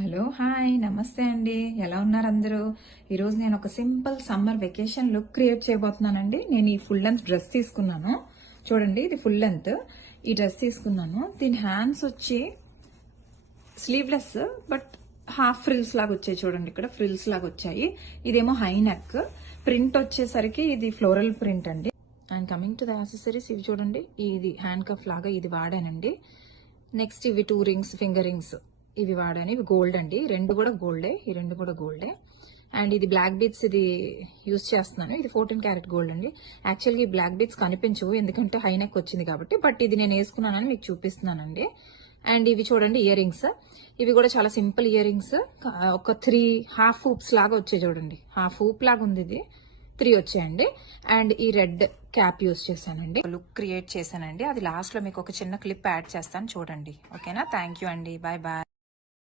Hello hi నమస్తే అండి, ఎలా ఉన్నారు అందరూ? ఈరోజు నేను ఒక simple summer vacation look create చేయబోతున్నానండి. నేను ఈ ఫుల్ లెంత్ డ్రెస్ తీసుకున్నాను. చూడండి, ఇది ఫుల్ లెంత్. ఈ డ్రెస్ తీసుకున్నాను. దీని హ్యాండ్స్ వచ్చి స్లీవ్లెస్ బట్ హాఫ్ ఫ్రిల్స్ లాగా వచ్చాయి. చూడండి, ఇక్కడ ఫ్రిల్స్ లాగా వచ్చాయి. ఇదేమో హై నెక్. ప్రింట్ వచ్చేసరికి ఇది ఫ్లోరల్ ప్రింట్ అండి. And coming to the accessories, ఇవి చూడండి, ఇది హ్యాండ్ కఫ్ లాగా ఇది వాడానండి. నెక్స్ట్ ఇవి 2 రింగ్స్, ఫింగర్ రింగ్స్ ఇవి వాడాను. ఇవి గోల్డ్ అండి, రెండు కూడా గోల్డే. ఈ రెండు కూడా గోల్డే. అండ్ ఇది బ్లాక్ బీడ్స్, ఇది యూజ్ చేస్తున్నాను. ఇది 14 క్యారెట్ గోల్డ్ అండి. యాక్చువల్గా ఈ బ్లాక్ బీడ్స్ కనిపించవు ఎందుకంటే హై నెక్ వచ్చింది కాబట్టి, బట్ ఇది నేను వేసుకున్నానని మీకు చూపిస్తున్నానండి. అండ్ ఇవి చూడండి, ఇయర్ రింగ్స్. ఇవి కూడా చాలా సింపుల్ ఇయర్ రింగ్స్. ఒక 3 హాఫ్ హూప్స్ లాగా వచ్చాయి. చూడండి, హాఫ్ హూప్ లాగా ఉంది. ఇది 3 వచ్చాయండి. అండ్ ఈ రెడ్ క్యాప్ యూజ్ చేశానండి. లుక్ క్రియేట్ చేశానండి. అది లాస్ట్ లో మీకు ఒక చిన్న క్లిప్ యాడ్ చేస్తాను, చూడండి. ఓకేనా? థ్యాంక్ యూ అండి, బాయ్ బాయ్.